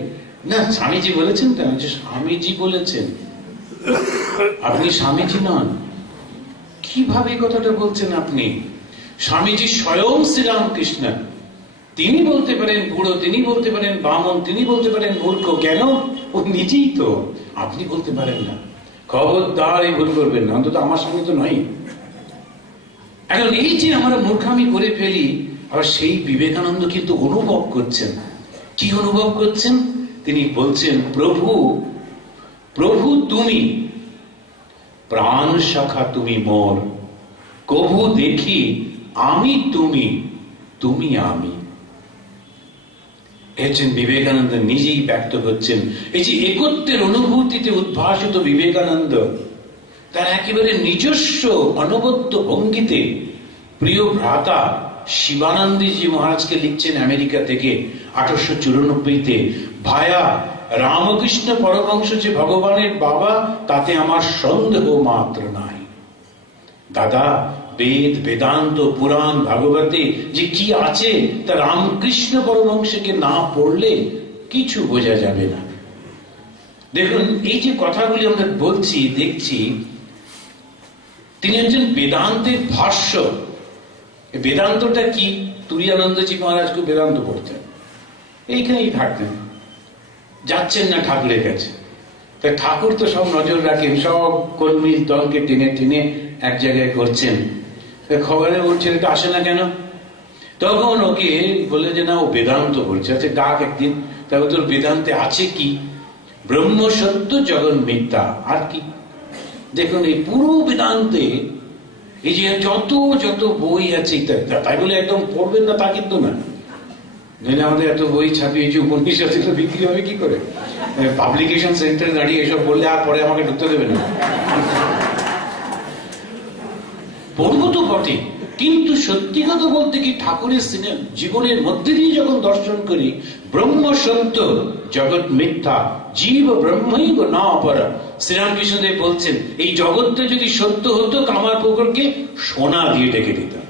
না, স্বামীজি বলেছেন তো? স্বামীজি বলেছেন, আপনি স্বামীজি নন। কিভাবে কথাটা বলছেন আপনি? স্বামীজি স্বয়ং শ্রীরামকৃষ্ণ, তিনি বলতে পারেন বুড়ো, তিনি বলতে পারেন বামন, তিনি বলতে পারেন মূর্খ। কেন? ও নিজেই তো। আপনি বলতে পারেন না, খবরদার এই ভুল করবেন না, অন্তত আমার সঙ্গে তো নয়। এখন এই যে আমরা মূর্খামি করে ফেলি, আবার সেই বিবেকানন্দ কিন্তু অনুভব করছেন। কি অনুভব করছেন? তিনি বলছেন প্রভু প্রভু তুমি প্রাণ শাখা, তুমি মোর, কভু দেখি আমি তুমি, তুমি আমি। একজন বিবেকানন্দ নিজেই ব্যক্ত করছেন এই যে একত্বের অনুভূতিতে উদ্ভাসিত বিবেকানন্দ তার একেবারে নিজস্ব অনবদ্য ভঙ্গিতে প্রিয় ভ্রাতা শিবানন্দজি মহারাজকে লিখছেন আমেরিকা থেকে 1894-তে, ভায়া রামকৃষ্ণ পরমহংস যে ভগবানের বাবা তাতে আমার সন্দেহ মাত্র নাই। দাদা বেদ বেদান্ত পুরাণ ভাগবতে যে কি আছে তা রামকৃষ্ণ পরমহংসকে না পড়লে কিছু বোঝা যাবে না। দেখুন এই যে কথাগুলি আমরা বলছি দেখছি, তিনি একজন বেদান্তের ভাষ্য। বেদান্তটা কি? তুরীয়ানন্দজি মহারাজকে বেদান্ত পড়তেন, এইখানেই থাকতেন, যাচ্ছেন না ঠাকুরের কাছে। তাই ঠাকুর তো সব নজর রাখেন, সব কর্মী দলকে টেনে টেনে এক জায়গায় করছেন। খবরে ওর ছেলেটা আসে না কেন? তখন ওকে বলে যে না, ও বেদান্ত পড়ছে। আচ্ছা ডাক একদিন, তবে তোর বেদান্তে আছে কি? ব্রহ্ম সত্য, জগৎ মিথ্যা, আর কি? দেখুন এই পুরো বেদান্তে এই যে যত যত বই আছে, তাই বলে একদম পড়বেন না তা কিন্তু না। নইলে আমাদের এত বই ছাপিয়েছে, উপনিষদ বিক্রি হবে কি করে? পাবলিকেশন সেন্টারে দাঁড়িয়ে এসব বললে আর পরে আমাকে ঢুকতে দেবে না। পড়বো তো বটে, কিন্তু সত্যি কথা বলতে কি, ঠাকুরের জীবনের মধ্যে দিয়ে যখন দর্শন করি, ব্রহ্ম সত্য জগৎ মিথ্যা, জীব ব্রহ্মৈব না অপরা। শ্রীরামকৃষ্ণদেব বলছেন এই জগৎটা যদি সত্য হতো, কামার পুকুরকে সোনা দিয়ে ডেকে দিতাম।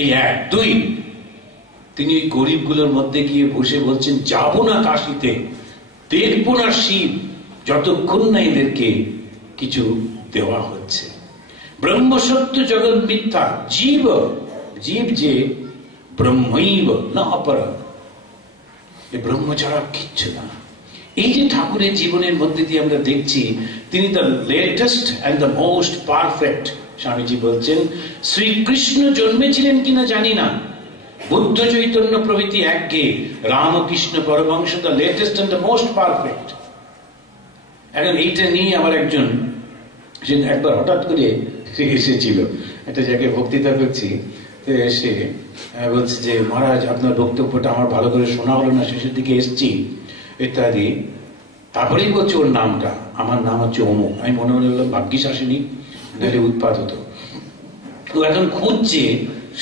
এই এক। দুই, তিনি ওই গরিবগুলোর মধ্যে গিয়ে বসে বলছেন, যাব না কাশিতে, দেখবো না শিব, যতক্ষণ না এদেরকে কিছু দেওয়া হচ্ছে। ব্রহ্ম সত্য জগৎ মিথ্যা, জীব জীব যে ব্রহ্মৈব না অপরা, এ ব্রহ্ম ছাড়া কিচ্ছু না। এই যে ঠাকুরের জীবনের মধ্যে দিয়ে আমরা দেখছি, তিনি the latest and the most perfect. Swamiji বলছেন শ্রীকৃষ্ণ জন্মেছিলেন কিনা জানি না, বুদ্ধ চৈতন্য প্রভৃতি একগে, Ramakrishna Paramahamsa the latest and the most perfect. এখন এইটা নিয়ে আমার একজন একবার হঠাৎ করে এসেছিল, একটা জায়গায় বক্তৃতা করছি, তো এসে বলছে যে মহারাজ আপনার বক্তব্যটা আমার ভালো করে শোনা হলো না, শেষের দিকে এসছি ইত্যাদি। তারপরেই বলছে ওর নামটা, আমার নাম হচ্ছে অমুক। আমি মনে মনে হলাম ভাগ্যিস আসেনি, নাহলে উৎপাত হতো। তো এখন খুঁজছে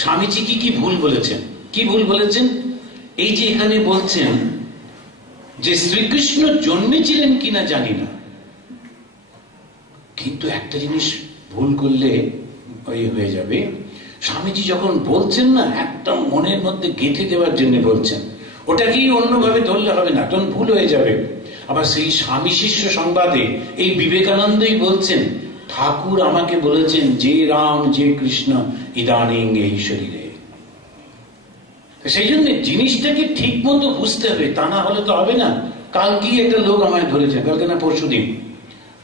স্বামীজি কি কি ভুল বলেছেন। কি ভুল বলেছেন? এই যে এখানে বলছেন যে শ্রীকৃষ্ণ জন্মেছিলেন কিনা জানি না, কিন্তু একটা জিনিস ভুল করলে ওই হয়ে যাবে। স্বামীজি যখন বলছেন না, একদম মনের মধ্যে গেঁথে দেওয়ার জন্য বলছেন, ওটাকেই অন্যভাবে ধরলে হবে না, তখন ভুল হয়ে যাবে। আবার সেই স্বামী শিষ্য সংবাদে এই বিবেকানন্দই বলছেন, ঠাকুর আমাকে বলেছেন যে রাম যে কৃষ্ণ ইদানিং এই শরীরে। সেই জন্য জিনিসটাকে ঠিক মতো বুঝতে হবে, তা না হলে তো হবে না। কালকেই একটা লোক আমায় ধরেছে, কালকে না পরশুদিন,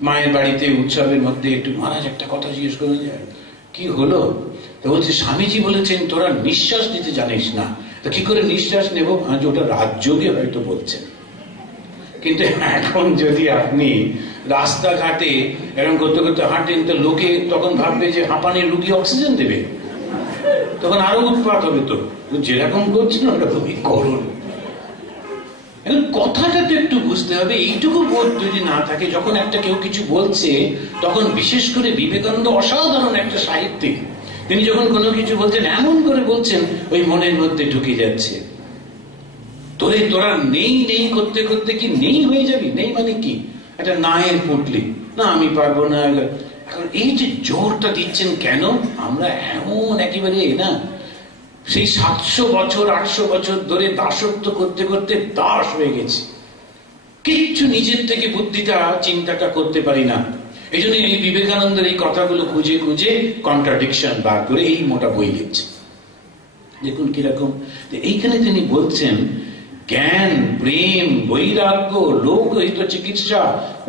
মায়ের বাড়িতে উৎসবের মধ্যে একটু মহারাজ একটা কথা জিজ্ঞেস করে যায়, কি হলো? তো বলছে স্বামীজি বলেছেন তোরা নিঃশ্বাস নিতে জানিস না, তো কি করে নিঃশ্বাস নেব? ওটা রাজযোগে হয়তো বলছেন। কিন্তু এখন যদি আপনি রাস্তাঘাটে এরকম করতে করতে হাঁটেন, তো লোকে তখন ভাববে যে হাঁপানির রুগী অক্সিজেন দেবে, তখন আরো উৎপাত হবে। তো যেরকম করছেন ওরকমই করুন। কথাটা তো একটু বুঝতে হবে। এইটুকু বোধ যদি না থাকে, যখন একটা কেউ কিছু বলছে, তখন বিশেষ করে বিবেকানন্দ অসাধারণ একটা সাহিত্যিক, তিনি যখন কোনো কিছু বলছেন এমন করে বলছেন ওই মনের মধ্যে ঢুকে যাচ্ছে। তোরা নেই নেই করতে করতে কি নেই হয়ে যাবি? নেই মানে কি? একটা নায়ের পুটলি, না আমি পারবো না। এখন এই যে জোরটা দিচ্ছেন কেন? আমরা এমন একেবারে না, সেই 700 বছর 800 বছর ধরে দাসত্ব করতে করতে দাস হয়ে গেছি, কিচ্ছু নিজের থেকে বুদ্ধিটা চিন্তাটা করতে পারি না। এই জন্য এই বিবেকানন্দের এই কথাগুলো খুঁজে খুঁজে কন্ট্রাডিকশন বার করে এই মোটা বই লিখছে। দেখুন কিরকম এইখানে তিনি বলছেন, জ্ঞান, প্রেম, বৈরাগ্য, লোকহিত চিকিৎসা,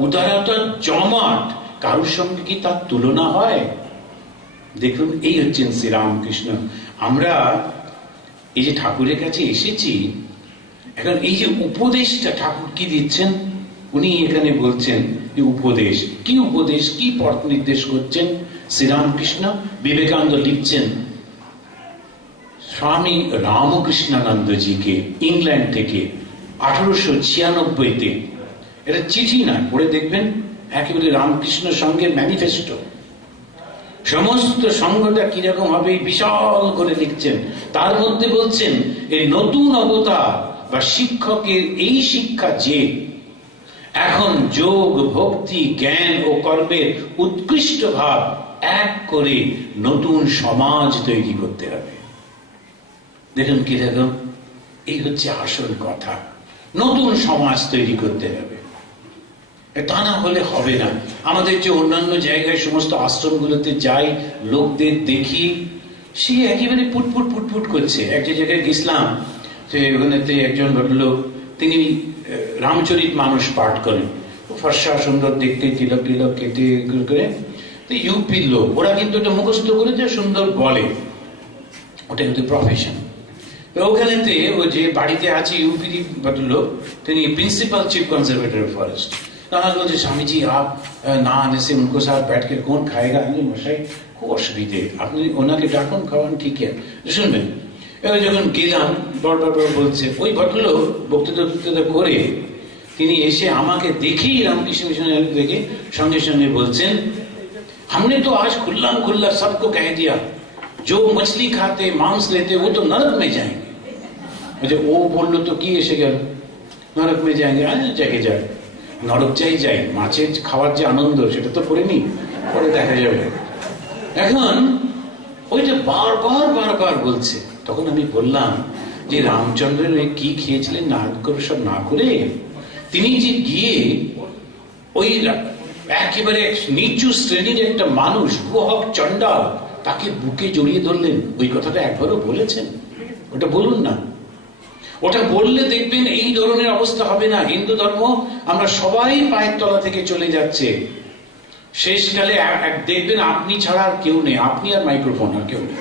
উদারতা, জমাট, কারোর সঙ্গে কি তার তুলনা হয়? দেখুন এই হচ্ছেন শ্রীরামকৃষ্ণ। আমরা এই যে ঠাকুরের কাছে এসেছি, এখন এই যে উপদেশটা ঠাকুর কি দিচ্ছেন, উনি এখানে বলছেন যে উপদেশ কি, উপদেশ কি পথ নির্দেশ করছেন শ্রীরামকৃষ্ণ। বিবেকানন্দ লিখছেন স্বামী রামকৃষ্ণানন্দজিকে ইংল্যান্ড থেকে 1896-তে, এটা চিঠি না, পড়ে দেখবেন, একেবারে রামকৃষ্ণ সঙ্গে ম্যানিফেস্টো। সমস্ত সংঘটা কিরকম হবে বিশাল করে লিখছেন। তার মধ্যে বলছেন এই নতুন অবতার বা শিক্ষকের এই শিক্ষা যে এখন যোগ, ভক্তি, জ্ঞান ও কর্মের উৎকৃষ্ট ভাব এক করে নতুন সমাজ তৈরি করতে হবে। দেখুন কিরকম, এই হচ্ছে আসল কথা, নতুন সমাজ তৈরি করতে হবে। তা না হলে হবে না। আমাদের যে অন্যান্য জায়গায় সমস্ত আশ্রমগুলোতে যাই, লোকদের দেখি সে একেবারে পুটপুট পুটপুট করছে। এক জায়গায় গেছিলাম, ওখানেতে একজন ভদ্রলোক, তিনি রামচরিত মানুষ পাঠ করেন, ফর্সা সুন্দর দেখতে, তিলক টিলক কেটে করে। ইউপির লোক, ওরা কিন্তু এটা মুখস্থ করে যে সুন্দর বলে, ওটা কিন্তু প্রফেশন। ওখানেতে ও যে বাড়িতে আছে ইউপির ভদ্রলোক, তিনি প্রিंसिपल चीफ कंजर्वेटर फॉरेस्ट। बोलते स्वामी जी आप ना आने से उनको साथ बैठ कर कौन खाएगा? मशाई খুব অসুবিধে, আপনি ওনাকে ডাকুন, খাওয়ান, ঠিক আছে শুনবেন। এবার যখন গেলাম, বড় বলছে, ওই ভদ্রলোক বক্তৃতা করে তিনি এসে আমাকে দেখেই রামকৃষ্ণ মিশনারি দেখে সঙ্গে সঙ্গে বলছেন, हमने तो आज खुल्ला सबको कह दिया जो मछली खाते मांस लेते वो तो नरक में जाएंगे। अच्छा वो बोललो तो কি এসে গেল, নরক মে যাएंगे? জায়গায় যায়, নরক যাই মাছের খাওয়ার যে আনন্দ সেটা তো করিনি, পরে দেখা যাবে। এখন ওই যে বারবার বলছে, তখন আমি বললাম যে রামচন্দ্রের ওই কি খেয়েছিলেন না করে সব না করে তিনি যে গিয়ে ওই একেবারে নিচু শ্রেণীর একটা মানুষ গুহক চণ্ডাল তাকে বুকে জড়িয়ে ধরলেন, ওই কথাটা একবারও বলেছেন? ওটা বলুন না। ওটা বললে দেখবেন এই ধরনের অবস্থা হবে না। হিন্দু ধর্ম আমরা সবাই পায়ের তলা থেকে চলে যাচ্ছে। শেষকালে দেখবেন আপনি ছাড়া আর কেউ নেই, আপনি আর মাইক্রোফোন, আর কেউ নেই।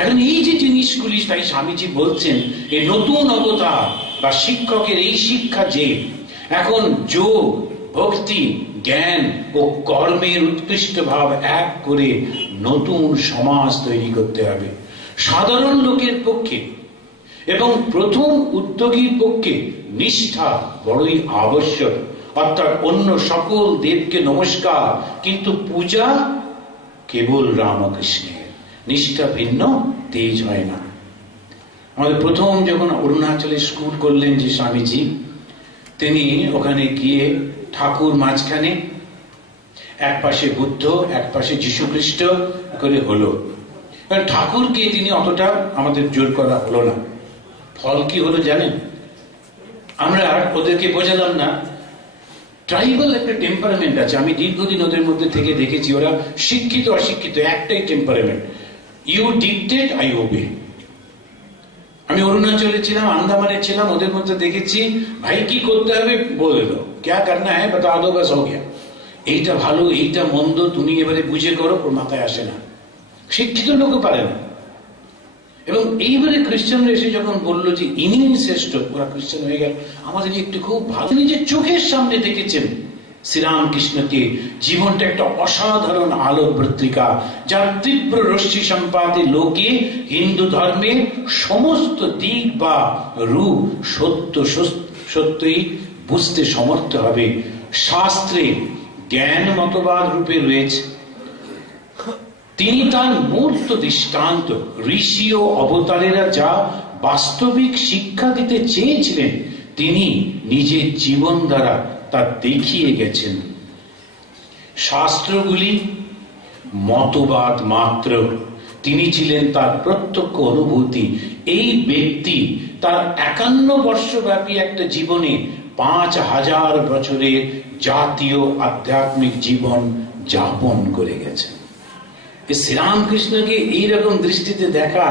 এখন এই যে জিনিসগুলি, তাই স্বামীজি বলছেন এই নতুন অবতার বা শিক্ষকের এই শিক্ষা যে এখন যোগ, ভক্তি, জ্ঞান ও কর্মের উৎকৃষ্ট ভাব এক করে নতুন সমাজ তৈরি করতে হবে সাধারণ লোকের পক্ষে, এবং প্রথম উদ্যোগীর পক্ষে নিষ্ঠা বড়ই আবশ্যক। অর্থাৎ অন্য সকল দেবকে নমস্কার, কিন্তু পূজা কেবল রামকৃষ্ণের। নিষ্ঠা ভিন্ন, তেজ হয় না। আমাদের প্রথম যখন অরুণাচলে স্কুল করলেন যে স্বামীজি, তিনি ওখানে গিয়ে ঠাকুর মাঝখানে, এক পাশে বুদ্ধ, এক পাশে যীশু খ্রিস্ট করে হলো। ঠাকুরকে তিনি অতটা আমাদের জোর করা হলো না। ফল কি হলো জানেন? আমরা ওদেরকে বোঝালাম না। ট্রাইবাল একটা টেম্পারামেন্ট আছে, আমি দীর্ঘদিন ওদের মধ্যে থেকে দেখেছি। ওরা শিক্ষিত অশিক্ষিত একটাই টেম্পারামেন্ট, ইউ ডিকটেট আই ওবে। আমি অরুণাচলে ছিলাম, আন্দামানে ছিলাম, ওদের মধ্যে দেখেছি ভাই কি করতে হবে বলে দাও, ক্যা করনা হ্যায় বাতা দো, বাস হো গিয়া। এইটা ভালো, এইটা মন্দ, তুমি এবারে বুঝে করো, ওর মাথায় আসে না। শিক্ষিত লোকও পারে না। এবং এইবারে খ্রিস্টানরা এসে যখন বললো যে ইনি শ্রেষ্ঠ, ওরা খ্রিস্টান হয়ে গেল। আমাদের একটু খুব ভালো, নিজের চোখের সামনে দেখেছেন শ্রীরামকৃষ্ণকে, জীবনটা একটা অসাধারণ আলোক পত্রিকা, যার তীব্র রশ্মি সম্পাদে লোকে হিন্দু ধর্মের সমস্ত দিক বা রূপ সত্যই বুঝতে সমর্থ হবে। শাস্ত্রে জ্ঞান মতবাদ রূপে রয়েছে। তিনি তার মূর্ত দৃষ্টান্ত, ঋষি ও অবতারেরা যা বাস্তবিক শিক্ষা দিতে চেয়েছিলেন তিনি নিজের জীবন দ্বারা তা দেখিয়ে গেছেন। শাস্ত্রগুলি মতবাদ মাত্র, তিনি ছিলেন তার প্রত্যক্ষ অনুভূতি। এই ব্যক্তি তার 51 বর্ষব্যাপী একটা জীবনে 5000 বছরের জাতীয় আধ্যাত্মিক জীবন যাপন করে গেছেন। শ্রীরামকৃষ্ণকে এইরকম দৃষ্টিতে দেখা,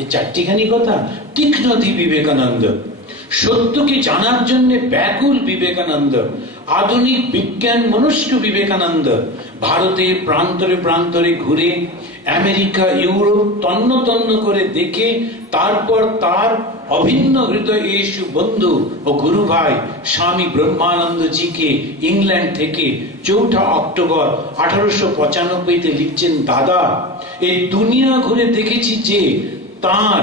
এই চারটিখানি কথা। তীক্ষ্ণধী বিবেকানন্দ, সত্যকে জানার জন্য ব্যাকুল বিবেকানন্দ, আধুনিক বিজ্ঞান মনস্ক বিবেকানন্দ, ভারতের প্রান্তরে প্রান্তরে ঘুরে আমেরিকা, ইউরোপ তন্ন তন্ন করে দেখে তারপর তার অভিন্ন হৃদয় ইয়েশু বন্ধু ও গুরু ভাই স্বামী ব্রহ্মানন্দজিকে ইংল্যান্ড থেকে 4 অক্টোবর 1895 লিখছেন, দাদা এই দুনিয়া ঘুরে দেখেছি যে তার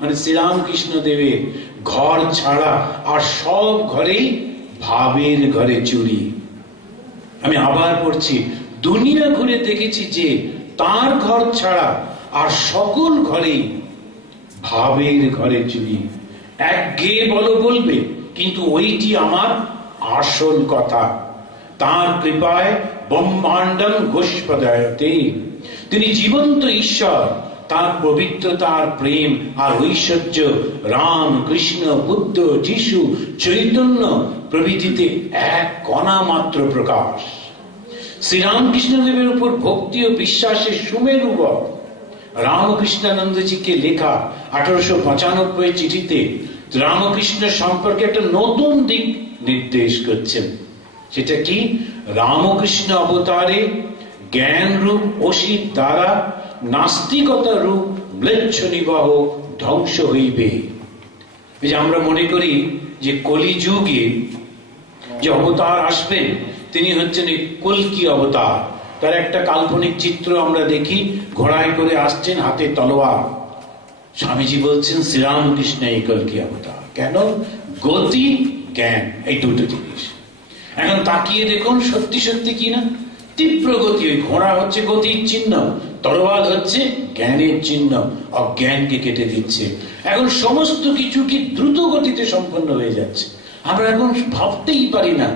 মানে শ্রীরামকৃষ্ণ দেবের ঘর ছাড়া আর সব ঘরেই ভাবের ঘরে চুরি। আমি আবার পড়ছি, দুনিয়া ঘুরে দেখেছি যে তার ঘর ছাড়া আর সকল ঘরেই ভাবের ঘরে চুরি। একঘেয়ে বলবে, কিন্তু ওইটি আমার আসল কথা। তার কৃপায় ব্রহ্মাণ্ডম গোষ্পদায়তে, তিনি জীবন্ত ঈশ্বর। তার পবিত্রতার প্রেম আর ঐশ্বর্য রাম, কৃষ্ণ, বুদ্ধ, যিশু, চৈতন্য প্রভৃতিতে এক কণা মাত্র প্রকাশ। শ্রীরামকৃষ্ণদেবের উপর ভক্তি ও বিশ্বাসের সুমেরু বট রামকৃষ্ণানন্দজিকে লেখা 1895 চিঠিতে রামকৃষ্ণ সম্পর্কে একটা নতুন দিক নির্দেশ করছেন। সেটা কি? রামকৃষ্ণ অবতারে জ্ঞান রূপ অসিত দ্বারা নাস্তিকতা রূপ ম্লেচ্ছ নিবাহ ধ্বংস হইবে। এই যে আমরা মনে করি যে কলিযুগে যে অবতার আসবেন তিনি হচ্ছেন এই কল্কি অবতার। তার একটা কাল্পনিক চিত্র আমরা দেখি, ঘোড়ায় করে আসছেন, হাতে তলোয়ার। স্বামীজি বলছেন শ্রীরামকৃষ্ণ এই কল্কি অবতার। কেন? গতি, জ্ঞান, এই দুটো জিনিস। এখন তাকিয়ে দেখুন সত্যি সত্যি কিনা। তীব্র গতি, ওই ঘোড়া হচ্ছে গতির চিহ্ন, তরোয়াল হচ্ছে জ্ঞানের চিহ্ন, অজ্ঞানকে কেটে দিচ্ছে। এখন সমস্ত কিছু কি দ্রুত গতিতে সম্পন্ন হয়ে যাচ্ছে। আমরা এখন ভাবতেই পারি না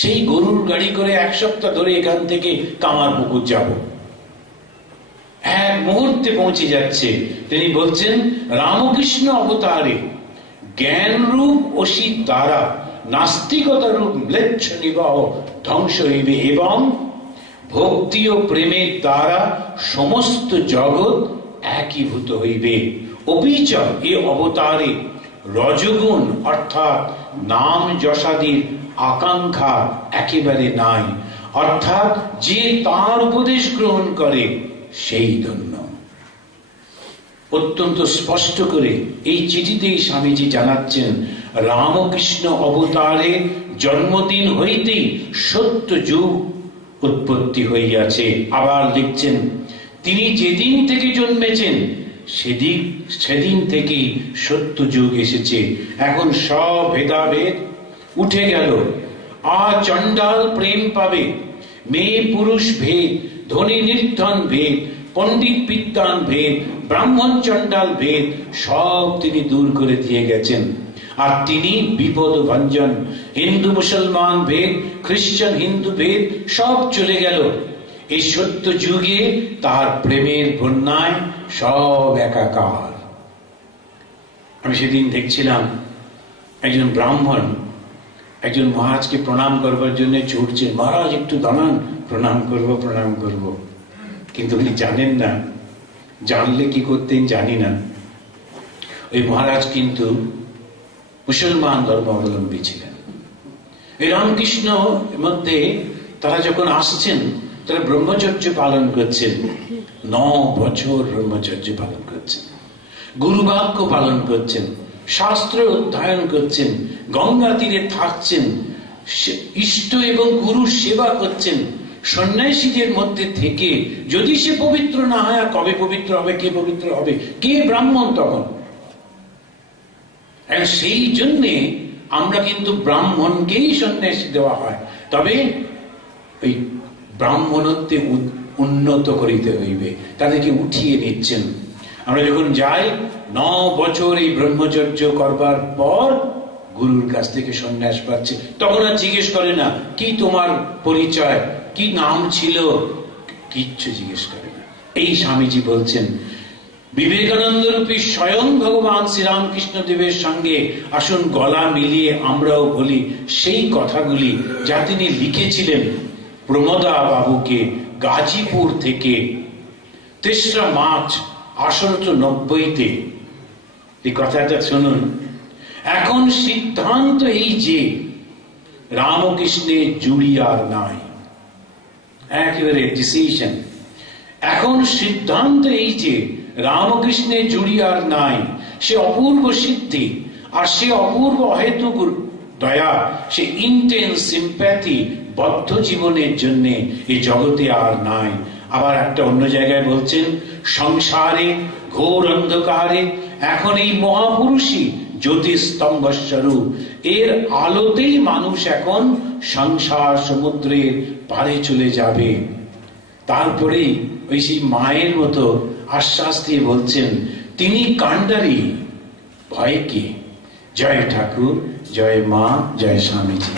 সেই গরুর গাড়ি করে এক সপ্তাহ ধরে এখান থেকে কামারপুকুর যাব, এক মুহূর্তে পৌঁছে যাচ্ছে। তিনি বলছেন রামকৃষ্ণ অবতারে জ্ঞান রূপ অসিত দ্বারা নাস্তিকতা রূপ ম্লেচ্ছ নিবাহ ধ্বংস হইবে এবং ভক্তি ও প্রেমের দ্বারা সমস্ত জগৎ একীভূত হইবে। অপিচ এ অবতারে রজগুণ অর্থাৎ নাম যশাদির আকাঙ্ক্ষা একেবারে নাই, অর্থাৎ যে তার উপদেশ গ্রহণ করে সেই ধন্য। অত্যন্ত স্পষ্ট করে এই চিঠিতেই স্বামীজি জানাচ্ছেন রামকৃষ্ণ অবতারের জন্মদিন হইতেই সত্য যুগ উৎপত্তি হইয়াছে। আবার লিখছেন তিনি যেদিন থেকে জন্মেছেন সেদিন থেকেই সত্য যুগ এসেছে। এখন সব ভেদাভেদ উঠে গেল। চণ্ডাল প্রেম পাবে, মেয়ে পুরুষ ভেদ, ধনী নির্ধন ভেদ, পণ্ডিত বিদ্বান ভেদ, ব্রাহ্মণ চণ্ডাল ভেদ সব তিনি দূর করে দিয়ে গেছেন। আর তিনি বিপদ ভঞ্জন, হিন্দু মুসলমান ভেদ, খ্রিস্টান হিন্দু ভেদ সব চলে গেল। এই সত্য যুগে তার প্রেমের বন্যায় সব একাকার। আমি সেদিন দেখছিলাম একজন ব্রাহ্মণ একজন মহারাজকে প্রণাম করবার জন্য ছুটছে। মহারাজ একটু দাঁড়ান, প্রণাম করব প্রণাম করব। কিন্তু উনি জানেন না, জানলে কি করতেন জানি না, ওই মহারাজ কিন্তু মুসলমান ধর্মাবলম্বী ছিলেন। এই রামকৃষ্ণ মধ্যে তারা যখন আসছেন তারা ব্রহ্মচর্য পালন করছেন, 9 বছর ব্রহ্মচর্য পালন করছেন, গুরুবাক্য পালন করছেন, শাস্ত্র অধ্যয়ন করছেন, গঙ্গা তীরে থাকছেন, ইষ্ট এবং গুরু সেবা করছেন। সন্ন্যাসীদের মধ্যে থেকে যদি সে পবিত্র না হয়, আর কবে পবিত্র হবে? কে পবিত্র হবে? কে ব্রাহ্মণ তখন? সেই জন্যে আমরা কিন্তু ব্রাহ্মণকেই সন্ন্যাসী দেওয়া হয়। তবে ওই ব্রাহ্মণত্বে উন্নত করিতে হইবে, তাদেরকে উঠিয়ে নিচ্ছেন। আমরা যখন যাই 9 বছর এই ব্রহ্মচর্য করবার পর গুরুর কাছ থেকে সন্ন্যাস পাচ্ছে, তখন আর জিজ্ঞেস করে না কি তোমার পরিচয়, কি নাম ছিল, কিচ্ছু জিজ্ঞেস করে না। এই স্বামীজি বলছেন বিবেকানন্দ রূপী স্বয়ং ভগবান শ্রীরামকৃষ্ণ দেবের সঙ্গে আসুন গলা মিলিয়ে আমরাও বলি সেই কথাগুলি যা তিনি লিখেছিলেন প্রমোদা বাবুকে গাজীপুর থেকে 3রা মার্চ 1890-তে। এই কথাটা শুনুন। এখন সিদ্ধান্ত এই যে রামকৃষ্ণের জুড়ি আর নাই, একেবারে ডিসিশন। এখন সিদ্ধান্ত এই যে রামকৃষ্ণের জুড়ি আর নাই, সে অপূর্ব সিদ্ধি আর সে অপূর্ব অহেতুক দয়া, সে ইন্টেন্স সিম্প্যাথি বদ্ধ জীবনের জন্য এই জগতে আর নাই। আবার একটা অন্য জায়গায় বলছেন সংসারে ঘোর অন্ধকারে এখন এই মহাপুরুষই জ্যোতিস্তম্ভ স্বরূপ, এর আলোতেই মানুষ এখন সংসার সমুদ্রের পারে চলে যাবে। তারপরেই ওই সেই মায়ের মতো আশ্বাস দিয়ে বলছেন তিনি কাণ্ডারি, ভয় কি? জয় ঠাকুর, জয় মা, জয় স্বামীজি।